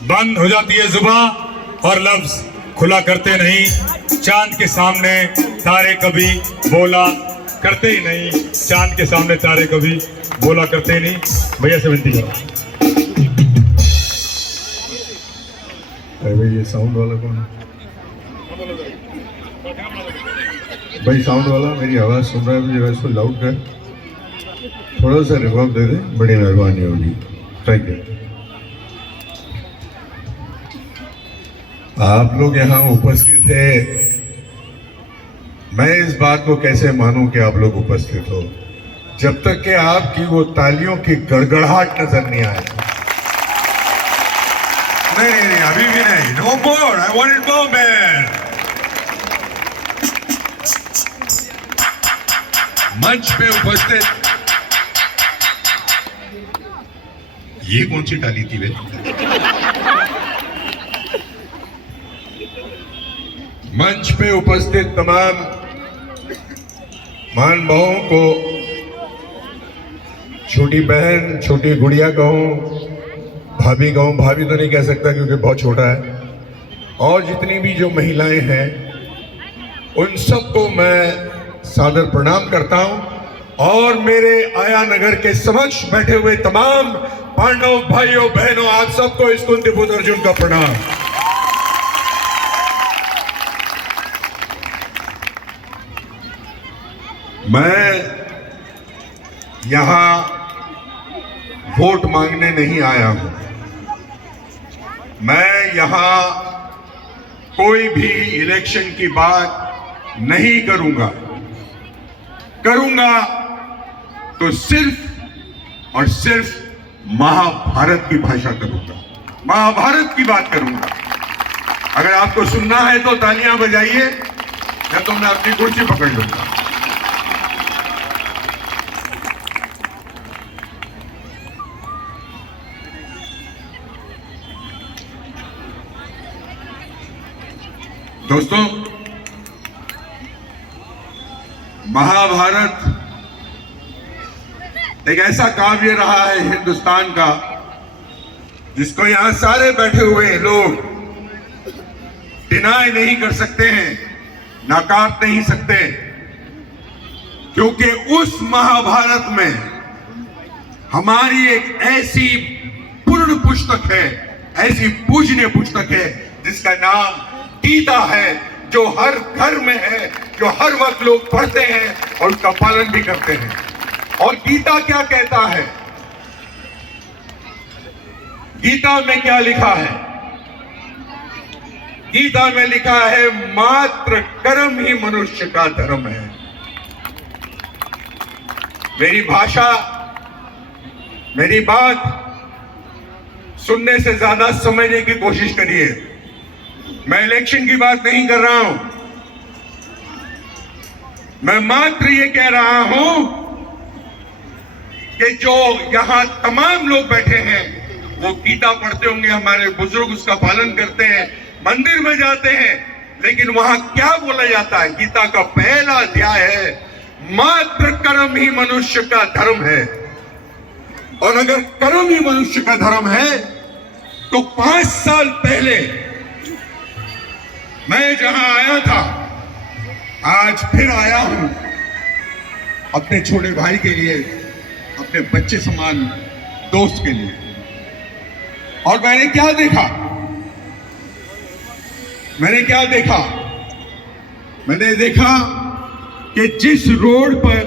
बंद हो जाती है जुबां और लफ्ज खुला करते नहीं। चांद के सामने तारे कभी बोला करते ही नहीं। चांद के सामने तारे कभी बोला करते ही नहीं। भैया से विनती करो। अरे भाई ये साउंड वाला कौन है? भाई साउंड वाला मेरी आवाज़ सुन रहा है तो जरा इसको लाउड कर, थोड़ा सा रिवर्ब दे दे, बड़ी मेहरबानी होगी। Thank you. आप लोग यहाँ उपस्थित है, मैं इस बात को कैसे मानूं कि आप लोग उपस्थित हो जब तक कि आपकी वो तालियों की गड़गड़ाहट नजर नहीं आए। नहीं, अभी भी नहीं। No more, I want it more man. मंच पे उपस्थित ये कौन सी ताली थी वे? मंच पे उपस्थित तमाम महानुभावों को, छोटी बहन, छोटी गुड़िया कहूं, भाभी कहूं, भाभी तो नहीं कह सकता क्योंकि बहुत छोटा है, और जितनी भी जो महिलाएं हैं उन सबको मैं सादर प्रणाम करता हूं। और मेरे आया नगर के समक्ष बैठे हुए तमाम पांडव भाइयों बहनों, आप सबको इस कुंतीपुत्र अर्जुन का प्रणाम। मैं यहां वोट मांगने नहीं आया हूं। मैं यहां कोई भी इलेक्शन की बात नहीं करूंगा तो सिर्फ और सिर्फ महाभारत की भाषा करूंगा, महाभारत की बात करूंगा। अगर आपको सुनना है तो तालियां बजाइए, या तो मैं अपनी कुर्सी पकड़ लूंगा। दोस्तों, महाभारत एक ऐसा काव्य रहा है हिंदुस्तान का जिसको यहां सारे बैठे हुए लोग डिनाई नहीं कर सकते हैं, नकार नहीं सकते, क्योंकि उस महाभारत में हमारी एक ऐसी पूर्ण पुस्तक है, ऐसी पूजनीय पुस्तक है जिसका नाम गीता है, जो हर घर में है, जो हर वक्त लोग पढ़ते हैं और उसका पालन भी करते हैं। और गीता क्या कहता है? गीता में क्या लिखा है? गीता में लिखा है मात्र कर्म ही मनुष्य का धर्म है। मेरी भाषा, मेरी बात सुनने से ज्यादा समझने की कोशिश करिए। मैं इलेक्शन की बात नहीं कर रहा हूं, मैं मात्र ये कह रहा हूं कि जो यहां तमाम लोग बैठे हैं वो गीता पढ़ते होंगे, हमारे बुजुर्ग उसका पालन करते हैं, मंदिर में जाते हैं, लेकिन वहां क्या बोला जाता है? गीता का पहला अध्याय है मात्र कर्म ही मनुष्य का धर्म है। और अगर कर्म ही मनुष्य का धर्म है तो 5 साल पहले मैं जहां आया था, आज फिर आया हूं अपने छोटे भाई के लिए, अपने बच्चे समान दोस्त के लिए। और मैंने क्या देखा? मैंने देखा कि जिस रोड पर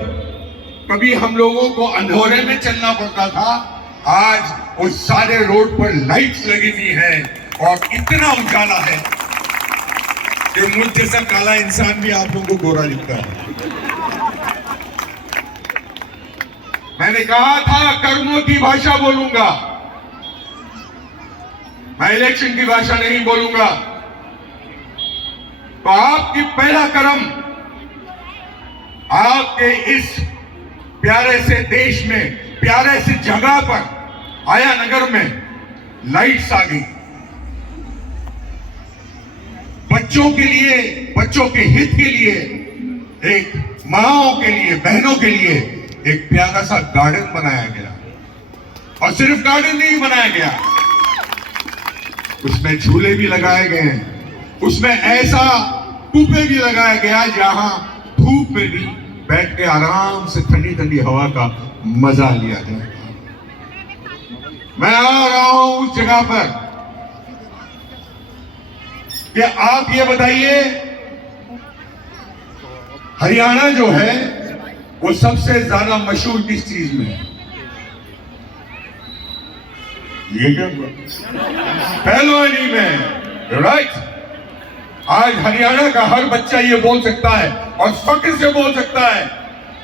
कभी हम लोगों को अंधेरे में चलना पड़ता था, आज उस सारे रोड पर लाइट्स लगी हुई हैं और इतना उजाला है कि मुझ जैसा काला इंसान भी आप लोगों को गोरा दिखता है। मैंने कहा था कर्मों की भाषा बोलूंगा, मैं इलेक्शन की भाषा नहीं बोलूंगा। तो आपकी पहला कर्म, आपके इस प्यारे से देश में, प्यारे से जगह पर, आया नगर में लाइट्स आ गई। बच्चों के लिए, बच्चों के हित के लिए, एक माओं के लिए, बहनों के लिए एक प्यारा सा गार्डन बनाया गया। और सिर्फ गार्डन नहीं बनाया गया, उसमें झूले भी लगाए गए हैं, उसमें ऐसा कूपे भी लगाया गया जहां धूप में भी बैठ के आराम से ठंडी ठंडी हवा का मजा लिया जाएगा। मैं आ रहा हूं उस जगह पर कि आप ये बताइए, हरियाणा जो है वो सबसे ज्यादा मशहूर किस चीज में है? ये क्या पहलवानी में, राइट। आज हरियाणा का हर बच्चा ये बोल सकता है और फख्र से बोल सकता है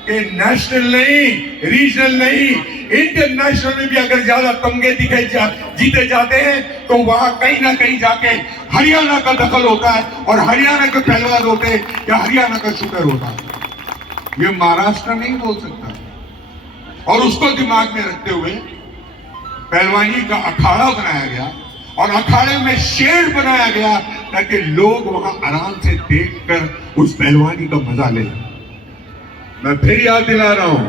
कि नेशनल नहीं, रीजनल नहीं, इंटरनेशनल में भी अगर ज्यादा तमगे जीते जाते हैं तो वहां कहीं ना कहीं जाके हरियाणा का दखल होता है और हरियाणा के पहलवान होते हैं या हरियाणा का शूटर होता है। ये महाराष्ट्र नहीं बोल सकता। और उसको दिमाग में रखते हुए पहलवानी का अखाड़ा बनाया गया और अखाड़े में शेड बनाया गया ताकि लोग वहां आराम से देखकर उस पहलवानी का मजा ले। मैं फिर याद दिला रहा हूं,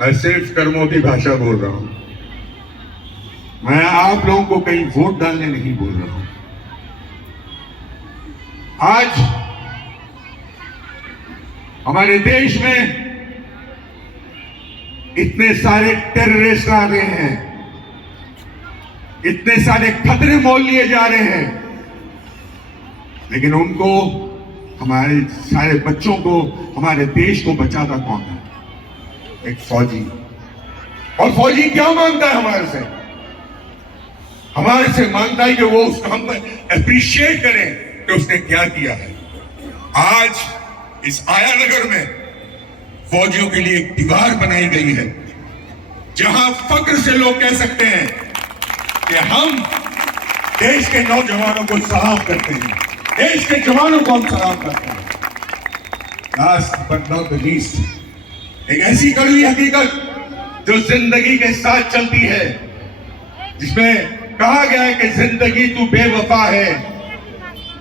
मैं सिर्फ कर्मों की भाषा बोल रहा हूं। मैं आप लोगों को कहीं वोट डालने नहीं बोल रहा हूं। आज हमारे देश में इतने सारे टेररिस्ट आ रहे हैं, इतने सारे खतरे मोल लिए जा रहे हैं, लेकिन उनको, हमारे सारे बच्चों को, हमारे देश को बचाता कौन है? एक फौजी। और फौजी क्या मांगता है हमारे से? हमारे से मांगता है कि वो उसको हम अप्रिशिएट करें कि उसने क्या किया है। आज इस आया नगर में फौजियों के लिए एक दीवार बनाई गई है जहां फख्र से लोग कह सकते हैं कि हम देश के नौजवानों को सलाम करते हैं, देश के जवानों को हम सलाम करते हैं। Last but not the least, एक ऐसी कड़वी हकीकत जो जिंदगी के साथ चलती है, जिसमें कहा गया है कि जिंदगी तू बेवफा है,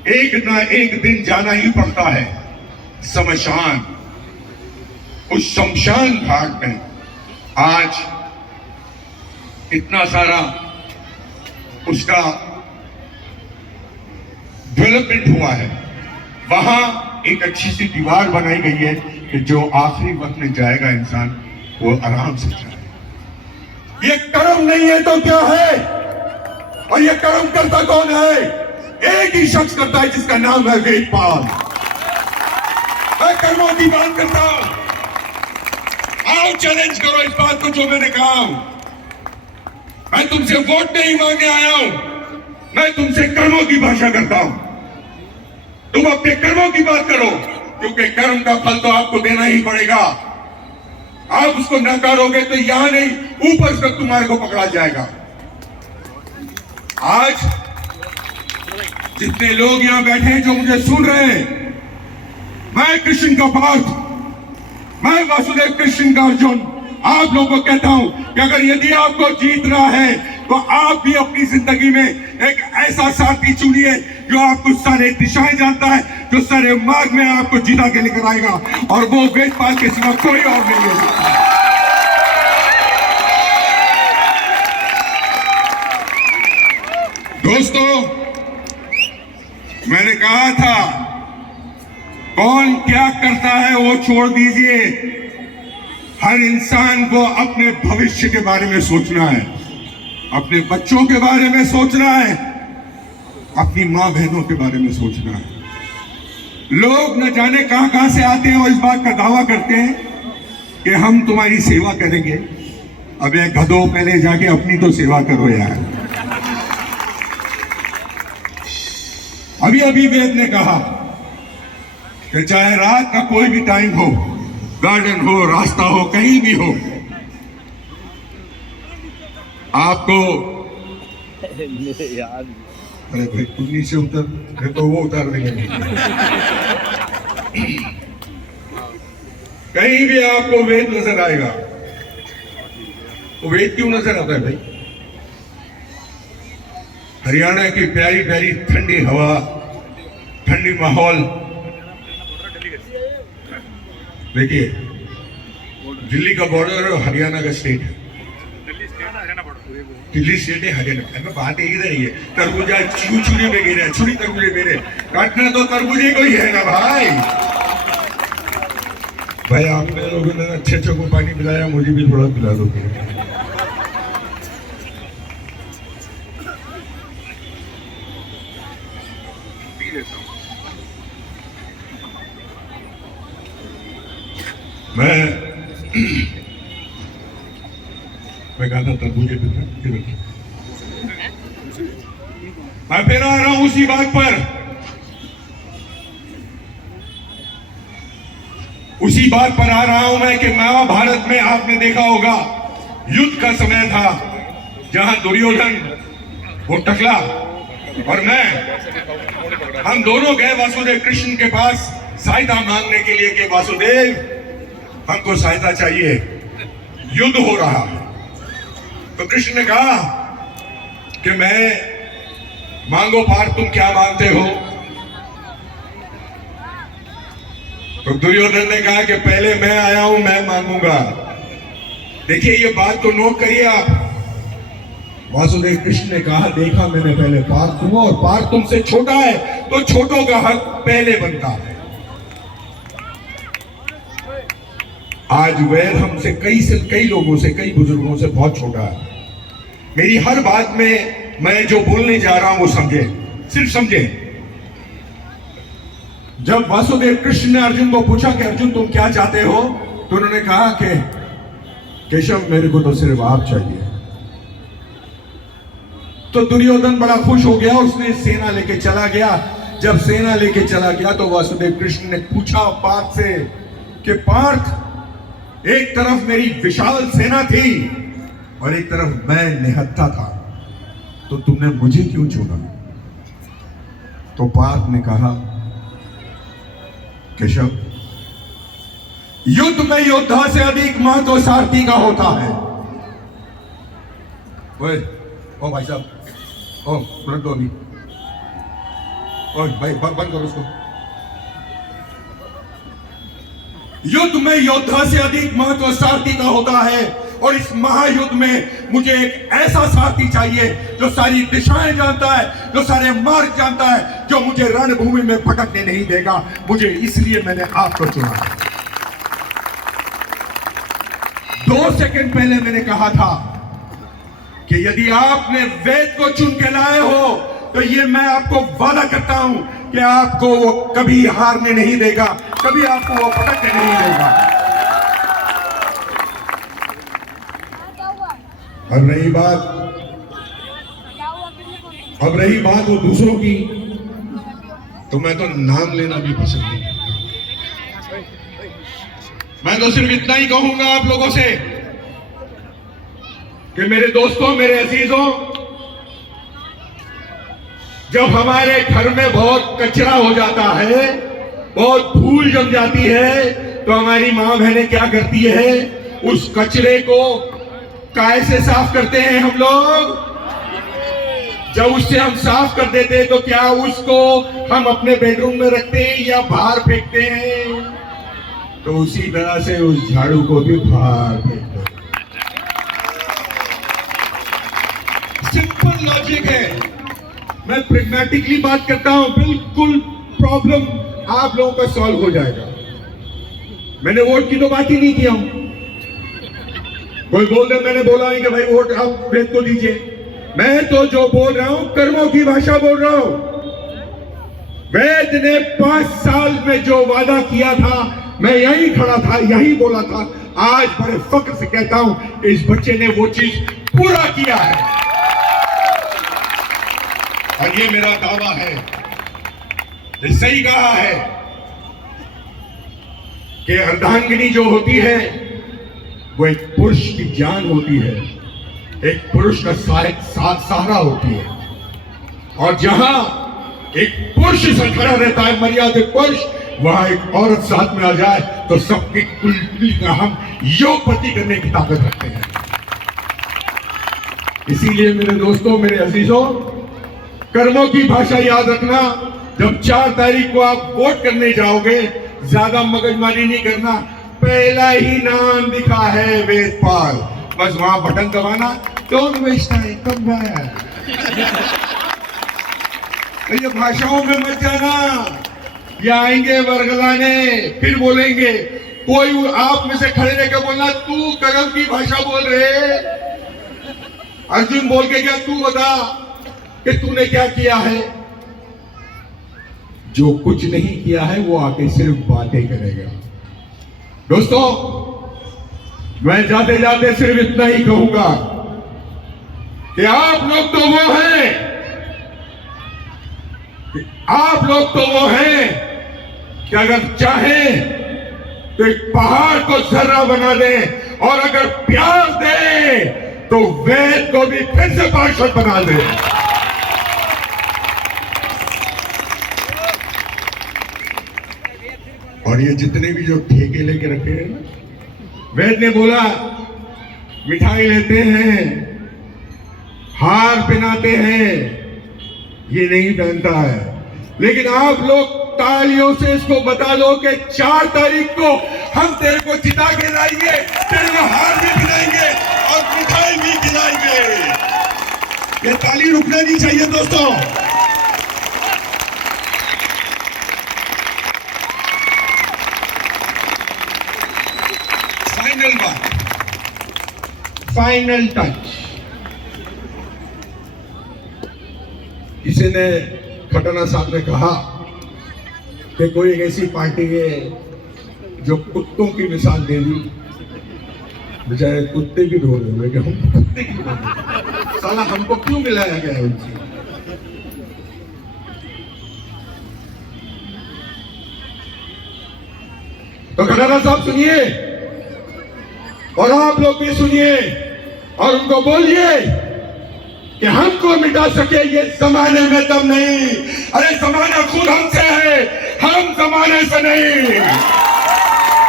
एक ना एक दिन जाना ही पड़ता है शमशान। उस शमशान घाट में आज इतना सारा उसका डेवलपमेंट हुआ है। वहां एक अच्छी सी दीवार बनाई गई है कि जो आखिरी वक्त में जाएगा इंसान वो आराम से जाए। ये कर्म नहीं है तो क्या है? और ये कर्म करता कौन है? एक ही शख्स करता है जिसका नाम है वेदपाल। मैं कर्मों की बात करता हूं। आओ चैलेंज करो इस बात को जो मैंने कहा। मैं तुमसे वोट नहीं मांगने आया हूं, मैं तुमसे कर्मों की भाषा करता हूं। तुम अपने कर्मों की बात करो, क्योंकि कर्म का फल तो आपको देना ही पड़ेगा। आप उसको नकारोगे तो यहां नहीं, ऊपर से तुम्हारे को पकड़ा जाएगा। आज जितने लोग यहां बैठे हैं जो मुझे सुन रहे हैं, मैं कृष्ण का पार्थ, मैं वासुदेव कृष्ण का अर्जुन आप लोगों को कहता हूं कि अगर यदि आपको जीतना है तो आप भी अपनी जिंदगी में एक ऐसा साथी चुनिए जो आपको सारे दिशाएं जानता है, जो सारे मार्ग में आपको जिता के लेकर आएगा, और वो वेदपाल के सिवा कोई और नहीं हो सकता। दोस्तों, मैंने कहा था कौन क्या करता है वो छोड़ दीजिए, हर इंसान को अपने भविष्य के बारे में सोचना है, अपने बच्चों के बारे में सोचना है, अपनी मां बहनों के बारे में सोचना है। लोग न जाने कहां कहां से आते हैं और इस बात का दावा करते हैं कि हम तुम्हारी सेवा करेंगे। अबे गधों, पहले जाके अपनी तो सेवा करो यार। अभी अभी वेद ने कहा कि चाहे रात का कोई भी टाइम हो, गार्डन हो, रास्ता हो, कहीं भी हो, आपको अरे भाई तुम नीचे उतर, नहीं तो वो उतार देंगे। कहीं भी आपको वेद नजर आएगा। तो वेद क्यों नजर आता है भाई? हरियाणा की प्यारी प्यारी ठंडी हवा, ठंडी माहौल। देखिए, दिल्ली का बॉर्डर और हरियाणा का स्टेट है। दिल्ली स्टेट हजे ना बात एक ही है, तरबूजा छुरी में गिरे, छुरी तरबूजे गिरे, काटना तो तरबूजे को ही है ना भाई। भाई आपने लोगों ने अच्छे अच्छे को पानी पिलाया, मुझे भी थोड़ा पिला दो। मैं कहा था तरबूजे मैं फिर आ रहा हूं उसी बात पर, आ रहा हूं मैं कि महाभारत में आपने देखा होगा युद्ध का समय था, जहां दुर्योधन वो टकला और मैं, हम दोनों गए वासुदेव कृष्ण के पास सहायता मांगने के लिए कि वासुदेव हमको सहायता चाहिए, युद्ध हो रहा है। तो कृष्ण ने कहा कि मैं मांगो पार्थ, तुम क्या मांगते हो? तो दुर्योधन ने कहा कि पहले मैं आया हूं, मैं मांगूंगा। देखिए ये बात को नोट करिए आप। वासुदेव कृष्ण ने कहा देखा मैंने पहले पार्थ तुम, और पार्थ तुमसे छोटा है तो छोटों का हक पहले बनता है। आज वैर हमसे कई लोगों से, कई बुजुर्गों से बहुत छोटा है। मेरी हर बात में मैं जो बोलने जा रहा हूं वो समझे, सिर्फ समझे। जब वासुदेव कृष्ण ने अर्जुन को पूछा कि अर्जुन तुम क्या चाहते हो, तो उन्होंने कहा कि केशव मेरे को तो सिर्फ आप चाहिए। तो दुर्योधन बड़ा खुश हो गया, उसने सेना लेके चला गया। जब सेना लेके चला गया तो वासुदेव कृष्ण ने पूछा पार्थ से कि पार्थ, एक तरफ मेरी विशाल सेना थी और एक तरफ मैं निहत्था था, तो तुमने मुझे क्यों चुना? तो पार्थ ने कहा केशव, युद्ध में योद्धा से अधिक महत्व सारथी का होता है। ओए, ओ भाई साहब, ओ तुरंत दो नहीं, ओ भाई बंद करो उसको। युद्ध में योद्धा से अधिक महत्व सारथी का होता है, और इस महायुद्ध में मुझे एक ऐसा सारथी चाहिए जो सारी दिशाएं जानता है, जो सारे मार्ग जानता है, जो मुझे रणभूमि में भटकने नहीं देगा। मुझे इसलिए मैंने आपको चुना। 2 सेकंड पहले मैंने कहा था कि यदि आपने वेद को चुन के लाए हो तो ये मैं आपको वादा करता हूं कि आपको वो कभी हारने नहीं देगा, कभी आपको वो भटकने नहीं देगा। अब रही बात वो दूसरों की, तो मैं तो नाम लेना भी पसंद नहीं। मैं तो सिर्फ इतना ही कहूंगा आप लोगों से कि मेरे दोस्तों, मेरे अजीजों, जब हमारे घर में बहुत कचरा हो जाता है, बहुत धूल जम जाती है, तो हमारी मां बहनें क्या करती है? उस कचरे को काय से साफ करते हैं हम लोग। जब उससे हम साफ कर देते हैं तो क्या उसको हम अपने बेडरूम में रखते हैं या बाहर फेंकते हैं? तो उसी तरह से उस झाड़ू को भी बाहर फेंकते हैं। सिंपल लॉजिक है। मैं प्रैग्मेटिकली बात करता हूं, बिल्कुल प्रॉब्लम आप लोगों का सॉल्व हो जाएगा। मैंने वोट की तो बात ही नहीं किया हूं। कोई बोल दे मैंने बोला है कि भाई वोट आप वेद को दीजिए। मैं तो जो बोल रहा हूं कर्मों की भाषा बोल रहा हूं। वेद ने 5 साल में जो वादा किया था, मैं यहीं खड़ा था, यहीं बोला था। आज बड़े फक्र से कहता हूं कि इस बच्चे ने वो चीज पूरा किया है, और ये मेरा दावा है, ये सही कहा है कि अर्धांगिनी जो होती है वो एक पुरुष की जान होती है, एक पुरुष का सहारा होती है। और जहां एक पुरुष से खड़ा रहता है, मर्यादित पुरुष, वहां एक औरत साथ में आ जाए तो सबकी कुल का हम योगपति करने की ताकत रखते हैं। इसीलिए मेरे दोस्तों, मेरे अजीजों, कर्मों की भाषा याद रखना। जब 4 तारीख को आप वोट करने जाओगे, ज्यादा मगजमारी नहीं करना। पहला ही नाम लिखा है वेदपाल, बस वहां बटन दबाना, don't waste time, come back. ये भाषाओं में मत जाना, ये आएंगे वर्गलाने, फिर बोलेंगे। कोई आप में से खड़े रहकर बोलना, तू कर्म की भाषा बोल रहे। अर्जुन बोल के क्या, तू बता कि तूने क्या किया है। जो कुछ नहीं किया है वो आके सिर्फ बातें करेगा। दोस्तों, मैं जाते जाते सिर्फ इतना ही कहूंगा कि आप लोग तो वो हैं, आप लोग तो वो हैं कि अगर चाहें तो एक पहाड़ को जर्रा बना दें, और अगर प्यार दें तो वेद को भी फिर से पार्षद बना दें। और ये जितने भी जो ठेके लेके रखे हैं ना, वेद ने बोला मिठाई लेते हैं, हार पहनाते हैं, ये नहीं पहनता है। लेकिन आप लोग तालियों से इसको बता दो कि 4 तारीख को हम तेरे को जिता के लाएंगे, तेरे को हार भी खिलाएंगे और मिठाई भी खिलाएंगे। ये ताली रुकना नहीं चाहिए दोस्तों। फाइनल बात, फाइनल टच। किसी ने, खटाना साहब ने कहा कि कोई एक ऐसी पार्टी है जो कुत्तों की मिसाल दे दी। बेचारे कुत्ते भी रो रहे हैं कि हम कुत्ते क्यों बने? साला हमको क्यों मिलाया गया है उनसे? तो खटाना साहब सुनिए, और आप लोग भी सुनिए, और उनको बोलिए कि हमको मिटा सके ये जमाने में दम नहीं। अरे जमाना खुद हमसे है, हम जमाने से नहीं।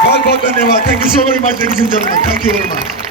बहुत बहुत धन्यवाद। Thank you so very much ladies and gentleman, thank you very much.